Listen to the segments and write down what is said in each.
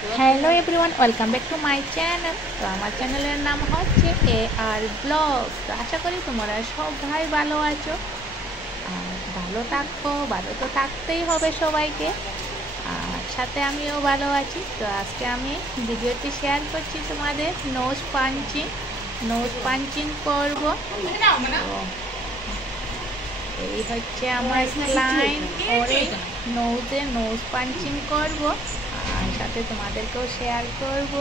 Hello everyone, welcome back to my channel. তো আমার চ্যানেলের নাম হচ্ছে AR ব্লগ। তো আশা করি তোমরা সবাই ভালো আছো আর ভালো থাকো। ভালো তো থাকতেই হবে সবাইকে, আর সাথে আমিও ভালো আছি। তো আজকে আমি ভিডিওটি শেয়ার করছি তোমাদের নোজ পাঞ্চিং করব। এই হচ্ছে আমার ক্লায়েন্ট, ওরে নোজ পাঞ্চিং করব আর সাথে তোমাদেরকেও শেয়ার করব।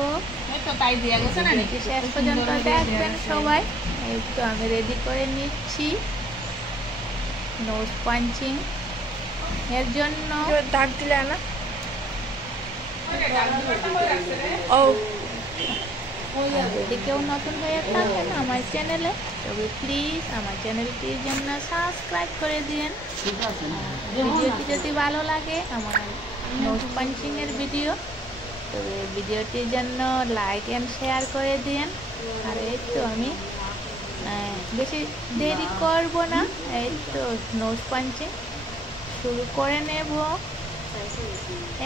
শেষ পর্যন্ত দেখবেন সবাই। এই তো আমি রেডি করে নিচ্ছি নোজ পাঞ্চিং এর জন্য। দাগ দিলে না? যদি কেউ নতুন হয়ে থাকেন আমার চ্যানেলে, তবে প্লিজ আমার চ্যানেলটির জন্য সাবস্ক্রাইব করে দিন। ভিডিওটি যদি ভালো লাগে আমার নোজ পাঞ্চিং এর ভিডিও, তবে ভিডিওটির জন্য লাইক অ্যান্ড শেয়ার করে দিন। আর এই তো আমি বেশি দেরি করব না, এই তো নোজ পাঞ্চিং শুরু করে নেব।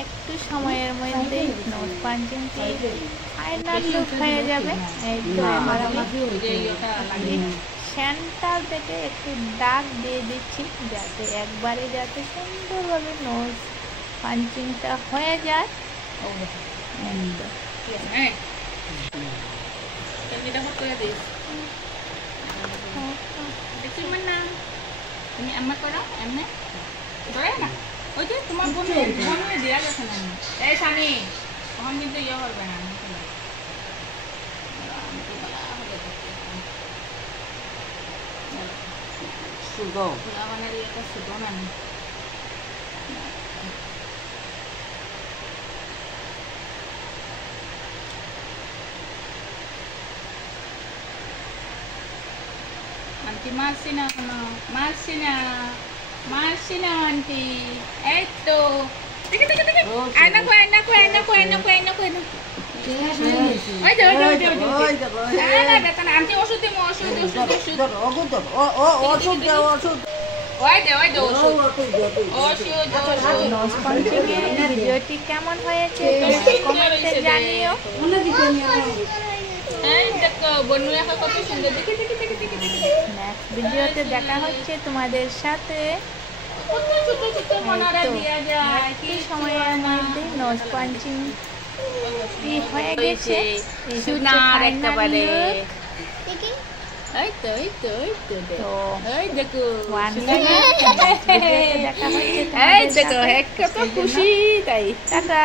একটু সময়ের মধ্যে নোজ পাঞ্চিংটি ফাইনাল লুক হয়ে যাবে। এই তো এবার আমি সেন্টার থেকে একটু দাগ দিয়ে দিচ্ছি, যাতে একবারে যাতে সুন্দরভাবে নোজ পাঞ্চিংটা হয়ে যায়। তুমি এমনি করো, এমনি ধরে না ওই যে তোমার বন্ধু দেওয়া গেছে না। এই সানি তখন কিন্তু ইয়ে করবে না। মানে একটা সুতো না আন্টি মারছি না, মারছি না আন্টি। এই তো আন্টি ওষুধ দিব, নোজ পাঞ্চিং এর ভিডিওটি কেমন হয়েছে কমেন্টে জানিও। নেক্সট ভিডিওতে দেখা হচ্ছে তোমাদের সাথে। একটু সময়ের মধ্যে নোজ পাঞ্চিং হয়ে গেছে। দেখা হচ্ছে। খুশি তাই। টাটা।